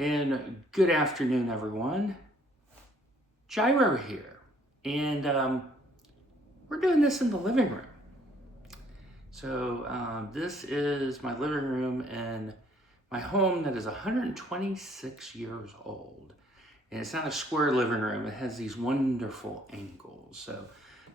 And good afternoon, everyone. Gyro here. And we're doing this in the living room. So this is my living room in my home that is 126 years old. And it's not a square living room. It has these wonderful angles. So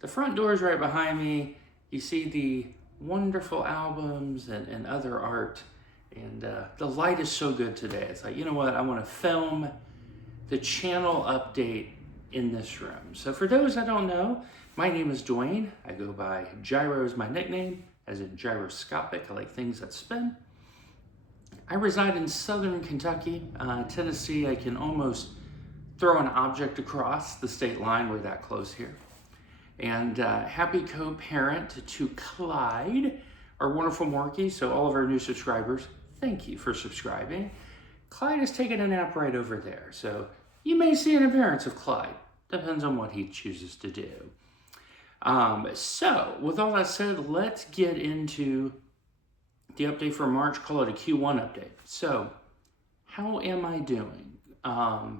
the front door is right behind me. You see the wonderful albums and other art. And the light is so good today. It's like, you know what? I want to film the channel update in this room. So for those that don't know, my name is Dwayne. I go by Gyro as my nickname, as in gyroscopic. I like things that spin. I reside in Southern Kentucky. Tennessee, I can almost throw an object across the state line. We're that close here. And happy co-parent to Clyde, our wonderful Morkie. So all of our new subscribers, thank you for subscribing. Clyde is taking a nap right over there. So you may see an appearance of Clyde. Depends on what he chooses to do. So with all that said, let's get into the update for March. Call it a Q1 update. So how am I doing?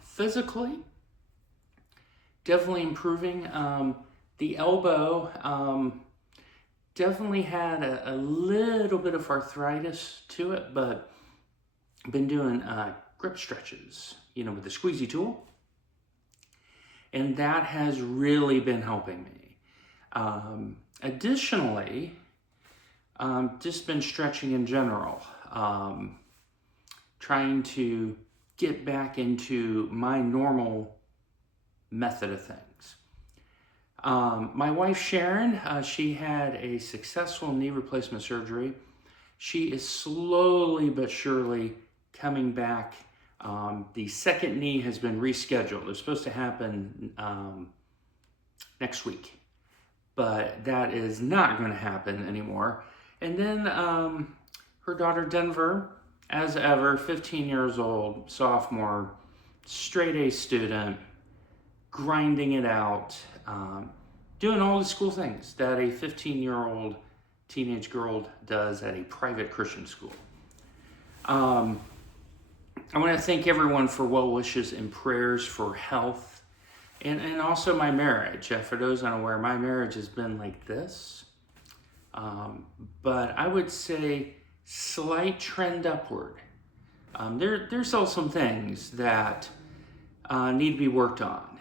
Physically, definitely improving. The elbow, definitely had a little bit of arthritis to it, but I've been doing grip stretches, with the squeezy tool. And that has really been helping me. Additionally, just been stretching in general, trying to get back into my normal method of things. My wife, Sharon, she had a successful knee replacement surgery. She is slowly but surely coming back. The second knee has been rescheduled. It was supposed to happen next week, but that is not going to happen anymore. And then her daughter, Denver, as ever, 15 years old, sophomore, straight A student, grinding it out, doing all the school things that a 15-year-old teenage girl does at a private Christian school. I want to thank everyone for well wishes and prayers for health and also my marriage. For those unaware, my marriage has been like this. But I would say slight trend upward. There's still some things that need to be worked on,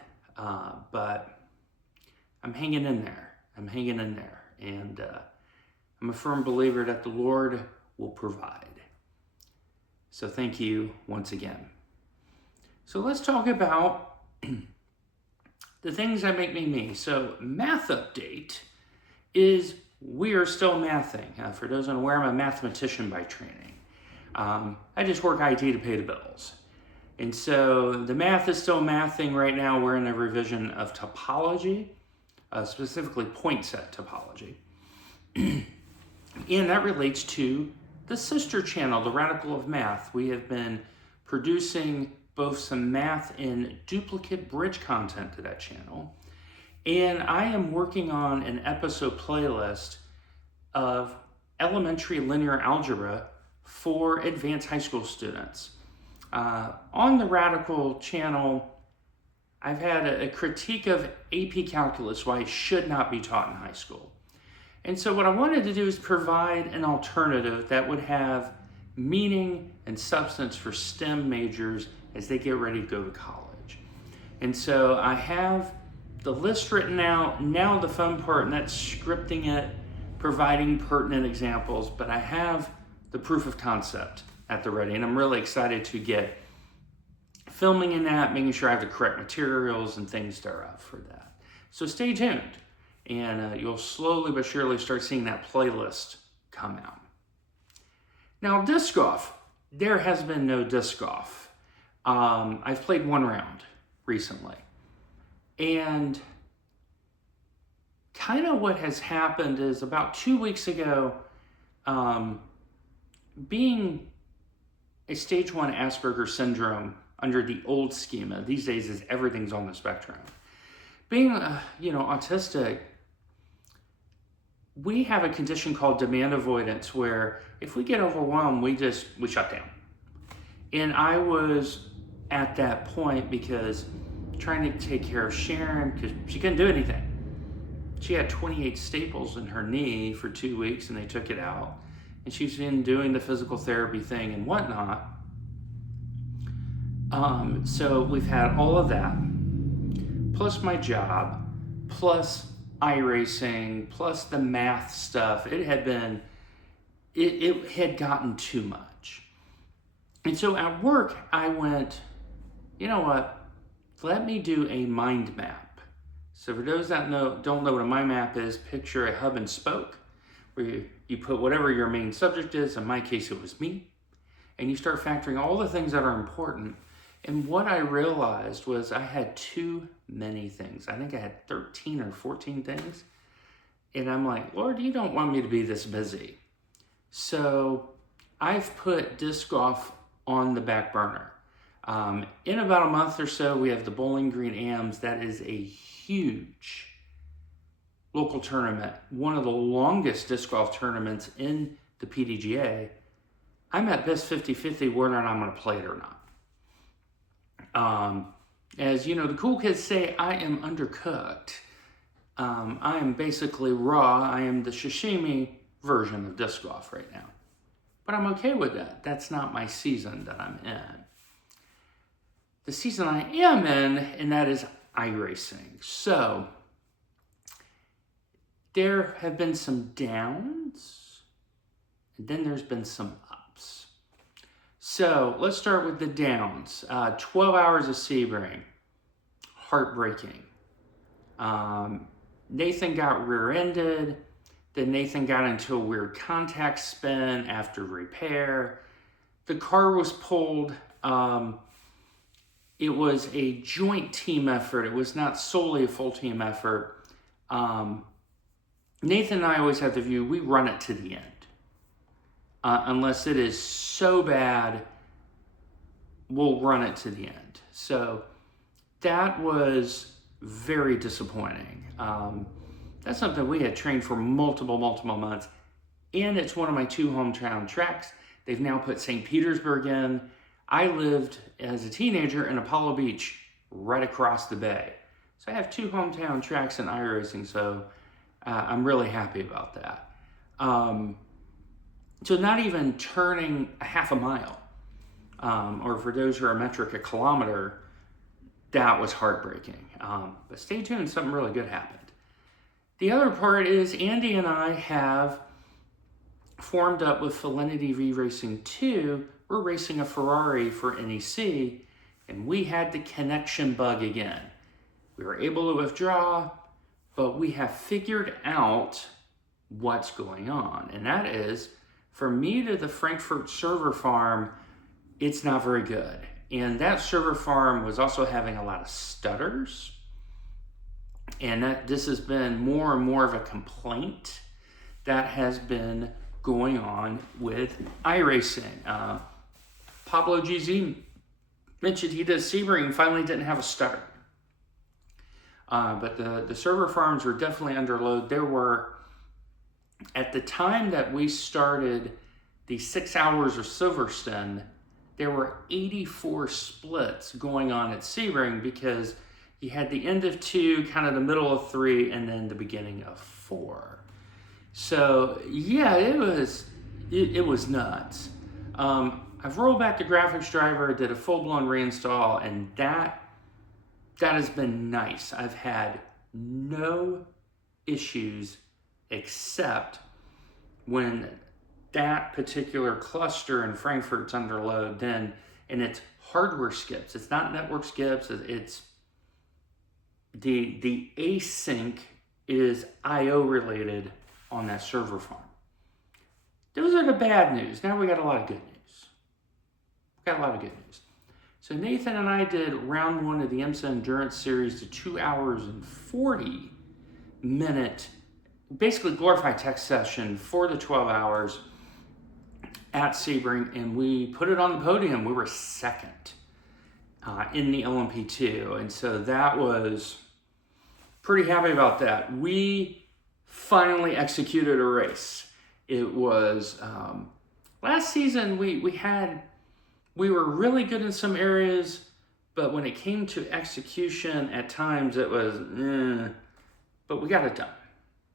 but I'm hanging in there. And I'm a firm believer that the Lord will provide. So thank you once again. So let's talk about the things that make me me. So math update is we are still mathing. For those unaware, I'm a mathematician by training. I just work IT to pay the bills. And so the math is still mathing right now. We're in a revision of topology, specifically point set topology. And that relates to the sister channel, The Radical of Math. We have been producing both some math and duplicate bridge content to that channel. And I am working on an episode playlist of elementary linear algebra for advanced high school students. On the Radical channel, I've had a critique of AP Calculus, why it should not be taught in high school. And so what I wanted to do is provide an alternative that would have meaning and substance for STEM majors as they get ready to go to college. And so I have the list written out, now the fun part, and that's scripting it, providing pertinent examples, but I have the proof of concept at the ready, and I'm really excited to get filming in that, making sure I have the correct materials and things thereof for that. So stay tuned, and you'll slowly but surely start seeing that playlist come out. Now, disc golf, there has been no disc golf. I've played one round recently, and kind of what has happened is about 2 weeks ago, being a stage 1 Asperger syndrome under the old schema, these days is everything's on the spectrum. Being, autistic, we have a condition called demand avoidance where if we get overwhelmed, we shut down. And I was at that point because trying to take care of Sharon because she couldn't do anything. She had 28 staples in her knee for 2 weeks and they took it out. And she's been doing the physical therapy thing and whatnot. So we've had all of that, plus my job, plus iRacing, plus the math stuff. It had gotten too much. And so at work, I went, you know what? Let me do a mind map. So for those that don't know what a mind map is, picture a hub and spoke where you put whatever your main subject is. In my case, it was me. And you start factoring all the things that are important. And what I realized was I had too many things. I think I had 13 or 14 things. And I'm like, Lord, you don't want me to be this busy. So I've put disc golf on the back burner. In about a month or so, we have the Bowling Green AMs. That is a huge local tournament, one of the longest disc golf tournaments in the PDGA. I'm at best 50-50 whether or not I'm going to play it or not. As you know, the cool kids say, I am undercooked. I am basically raw. I am the sashimi version of disc golf right now. But I'm okay with that. That's not my season that I'm in. The season I am in, and that is iRacing. So there have been some downs, and then there's been some ups. So let's start with the downs. 12 hours of Sebring, heartbreaking. Nathan got rear-ended. Then Nathan got into a weird contact spin after repair. The car was pulled. It was a joint team effort. It was not solely a full team effort. Nathan and I always have the view, we run it to the end. Unless it is so bad, we'll run it to the end. So that was very disappointing. That's something we had trained for multiple months. And it's one of my 2 hometown tracks. They've now put St. Petersburg in. I lived as a teenager in Apollo Beach, right across the bay. So I have 2 hometown tracks in iRacing, so I'm really happy about that. So not even turning a half a mile, or for those who are metric, a kilometer, that was heartbreaking. But stay tuned, something really good happened. The other part is Andy and I have formed up with Felinity V Racing 2. We're racing a Ferrari for NEC, and we had the connection bug again. We were able to withdraw, but we have figured out what's going on. And that is, for me to the Frankfurt server farm, it's not very good. And that server farm was also having a lot of stutters. And this has been more and more of a complaint that has been going on with iRacing. Pablo GZ mentioned he did Sebring and finally didn't have a stutter. But the server farms were definitely under load. There were, at the time that we started the 6 hours of Silverstone, there were 84 splits going on at Sebring because you had the end of 2, kind of the middle of 3, and then the beginning of 4. So yeah, it was nuts. I've rolled back the graphics driver, did a full-blown reinstall, and that has been nice. I've had no issues except when that particular cluster in Frankfurt's under load, and it's hardware skips. It's not network skips. It's the async is I/O related on that server farm. Those are the bad news. Now we got a lot of good news. So Nathan and I did round 1 of the IMSA Endurance Series, the 2 hours and 40 minute, basically glorified tech session for the 12 hours at Sebring, and we put it on the podium. We were second in the LMP2, and so that was pretty happy about that. We finally executed a race. It was last season we had We were really good in some areas, but when it came to execution, at times it was, but we got it done.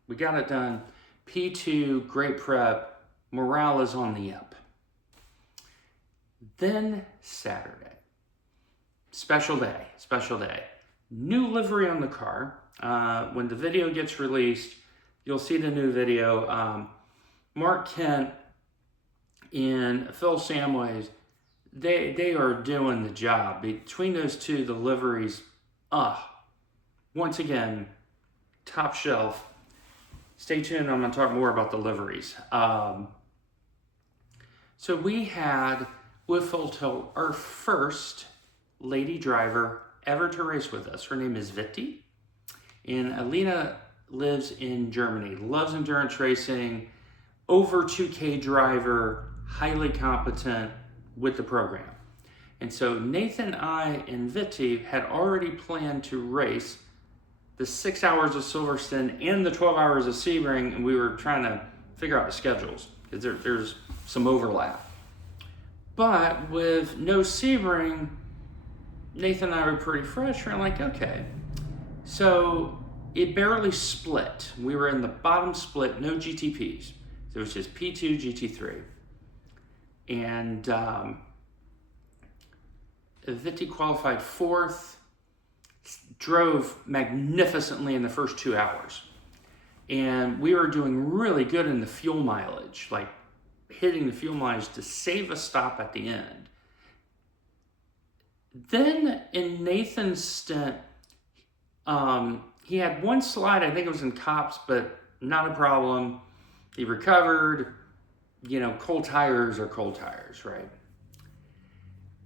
We got it done. P2, great prep, morale is on the up. Then Saturday, special day. New livery on the car. When the video gets released, you'll see the new video. Mark Kent and Phil Samways, they are doing the job. Between those two, the liveries, once again, top shelf. Stay tuned, I'm gonna talk more about the liveries. So we had with Full Tilt our first lady driver ever to race with us. Her name is Vitti, and Alina lives in Germany, loves endurance racing, over 2K driver, highly competent with the program. And so Nathan, I, and Vitti had already planned to race the 6 hours of Silverstone and the 12 hours of Sebring, and we were trying to figure out the schedules because there's some overlap. But with no Sebring, Nathan and I were pretty fresh. We're like, okay. So it barely split. We were in the bottom split, no GTPs. So it was just P2, GT3. And Vitti qualified fourth, drove magnificently in the first 2 hours. And we were doing really good in the fuel mileage, like hitting the fuel mileage to save a stop at the end. Then in Nathan's stint, he had one slide, I think it was in Cops, but not a problem. He recovered. Cold tires are cold tires, right?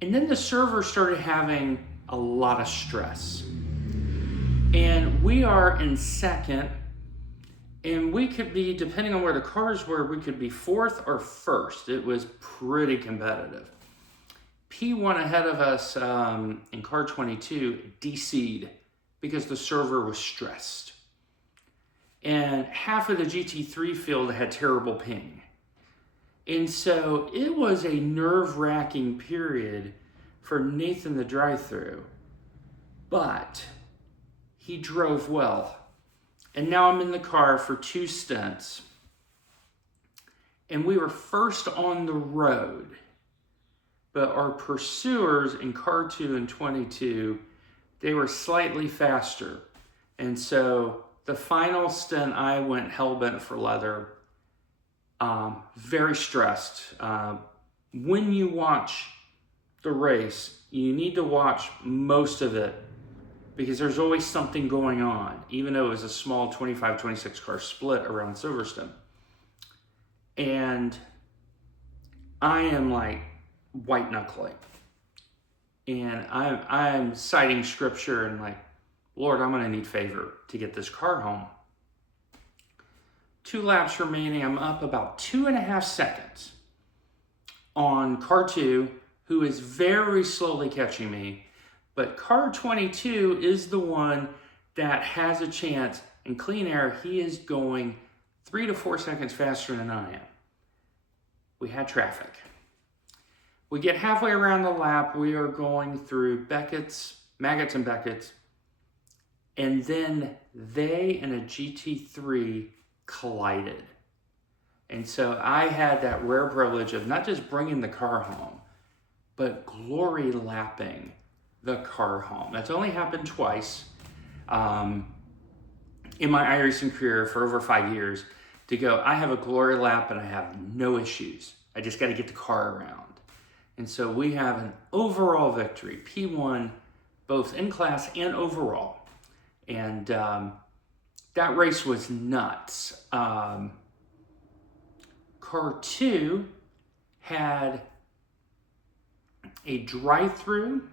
And then the server started having a lot of stress. And we are in second, and we could be, depending on where the cars were, we could be fourth or first. It was pretty competitive. P1 ahead of us in car 22 DC'd because the server was stressed. And half of the GT3 field had terrible ping. And so it was a nerve-wracking period for Nathan the drive-thru, but he drove well. And now I'm in the car for 2 stints, and we were first on the road, but our pursuers in car 2 and 22, they were slightly faster. And so the final stint, I went hell-bent for leather. Very stressed. When you watch the race, you need to watch most of it because there's always something going on, even though it was a small 25, 26 car split around Silverstone. And I am like white knuckling. And I'm citing scripture and like, Lord, I'm gonna need favor to get this car home. 2 laps remaining, I'm up about 2.5 seconds on car 2, who is very slowly catching me. But car 22 is the one that has a chance. In clean air, he is going 3 to 4 seconds faster than I am. We had traffic. We get halfway around the lap, we are going through Maggots and Beckett's, and then they and a GT3 collided. And so I had that rare privilege of not just bringing the car home, but glory lapping the car home. That's only happened twice in my iRacing career for over 5 years, to go, I have a glory lap and I have no issues. I just got to get the car around. And so we have an overall victory, P1, both in class and overall. And that race was nuts. Car 2 had a drive-through,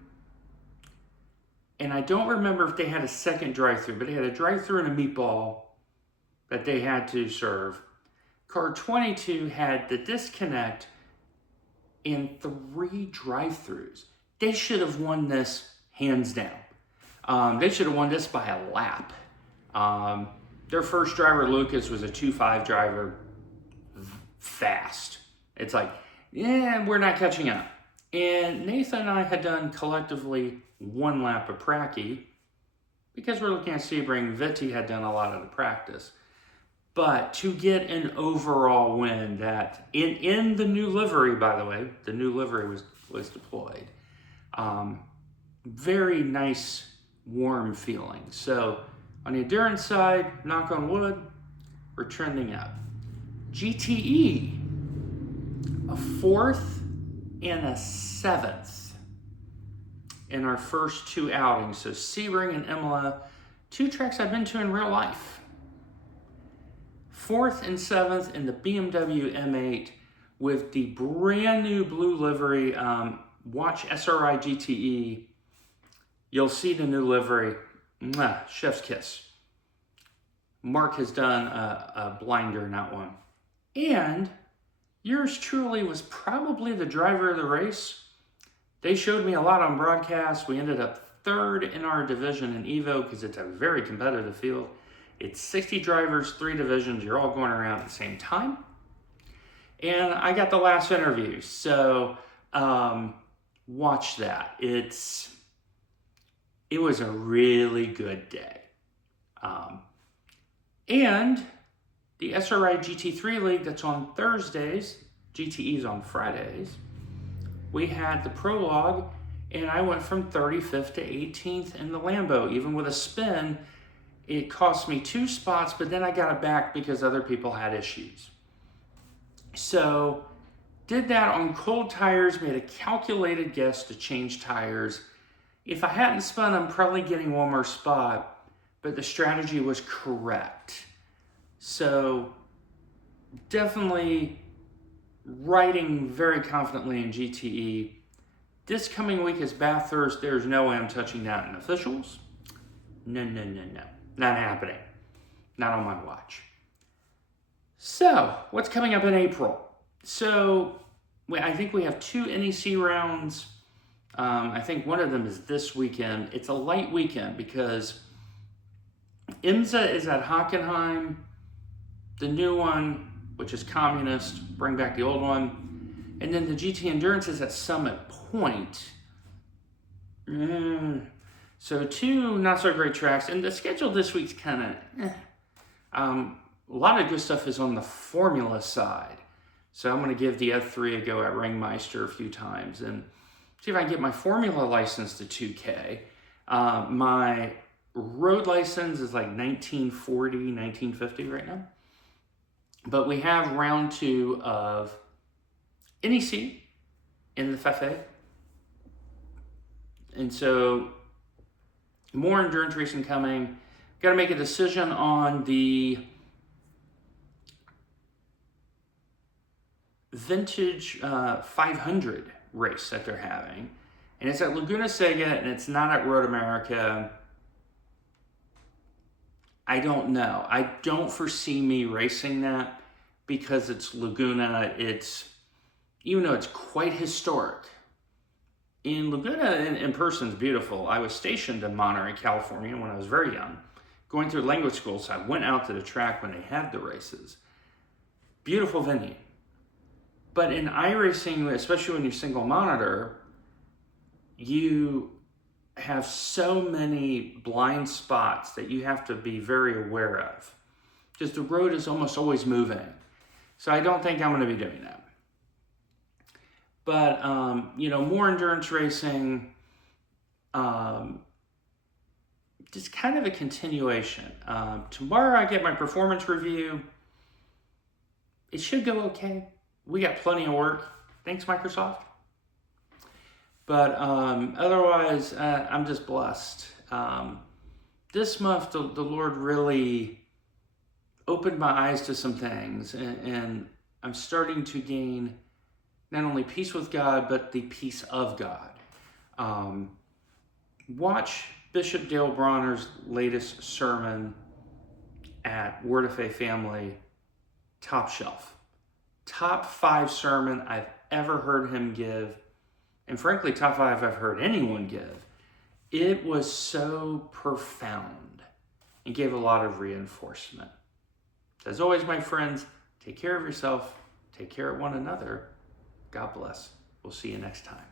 and I don't remember if they had a second drive-through, but they had a drive-through and a meatball that they had to serve. Car 22 had the disconnect and 3 drive-throughs. They should have won this hands down. They should have won this by a lap. Their first driver, Lucas, was a 2.5 driver, fast. It's like, yeah, we're not catching up. And Nathan and I had done collectively 1 lap of pracky because we're looking at Sebring. Vitti had done a lot of the practice. But to get an overall win that in the new livery, by the way, the new livery was deployed. Very nice, warm feeling. So on the endurance side, knock on wood, we're trending up. GTE, a 4th and a 7th in our first 2 outings. So Sebring and Imola, 2 tracks I've been to in real life. 4th and 7th in the BMW M8 with the brand new blue livery. Watch SRI GTE. You'll see the new livery. Mwah, chef's kiss. Mark has done a blinder in that one. And yours truly was probably the driver of the race. They showed me a lot on broadcast. We ended up 3rd in our division in Evo because it's a very competitive field. It's 60 drivers, 3 divisions. You're all going around at the same time. And I got the last interview. So watch that. It was a really good day. And the SRI GT3 League that's on Thursdays, GTE's on Fridays, we had the prologue, and I went from 35th to 18th in the Lambo. Even with a spin, it cost me 2 spots, but then I got it back because other people had issues. So, did that on cold tires, made a calculated guess to change tires. If I hadn't spun, I'm probably getting 1 more spot, but the strategy was correct. So, definitely riding very confidently in GTE. This coming week is Bathurst. There's no way I'm touching that in officials. No. Not happening. Not on my watch. So, what's coming up in April? So, I think we have 2 NEC rounds. I think one of them is this weekend. It's a light weekend because IMSA is at Hockenheim. The new one, which is communist, bring back the old one. And then the GT Endurance is at Summit Point. So 2 not so great tracks. And the schedule this week's kind of a lot of good stuff is on the Formula side. So I'm going to give the F3 a go at Ringmeister a few times and see if I can get my Formula license to 2K. My road license is like 1940, 1950 right now. But we have round 2 of NEC in the Fefe. And so more endurance racing coming. Got to make a decision on the vintage 500 race that they're having. And it's at Laguna Seca and it's not at Road America. I don't know. I don't foresee me racing that because it's Laguna. Even though it's quite historic. In Laguna, in person, is beautiful. I was stationed in Monterey, California when I was very young, going through language school, so I went out to the track when they had the races. Beautiful venue. But in iRacing, especially when you're single monitor, you have so many blind spots that you have to be very aware of. Because the road is almost always moving. So I don't think I'm going to be doing that. But, more endurance racing, just kind of a continuation. Tomorrow I get my performance review. It should go okay. We got plenty of work. Thanks, Microsoft. But otherwise, I'm just blessed. This month, the Lord really opened my eyes to some things, and I'm starting to gain not only peace with God, but the peace of God. Watch Bishop Dale Bronner's latest sermon at Word of Faith Family, top shelf. Top 5 sermon I've ever heard him give, and frankly, top 5 I've heard anyone give. It was so profound and gave a lot of reinforcement. As always, my friends, take care of yourself, take care of one another. God bless. We'll see you next time.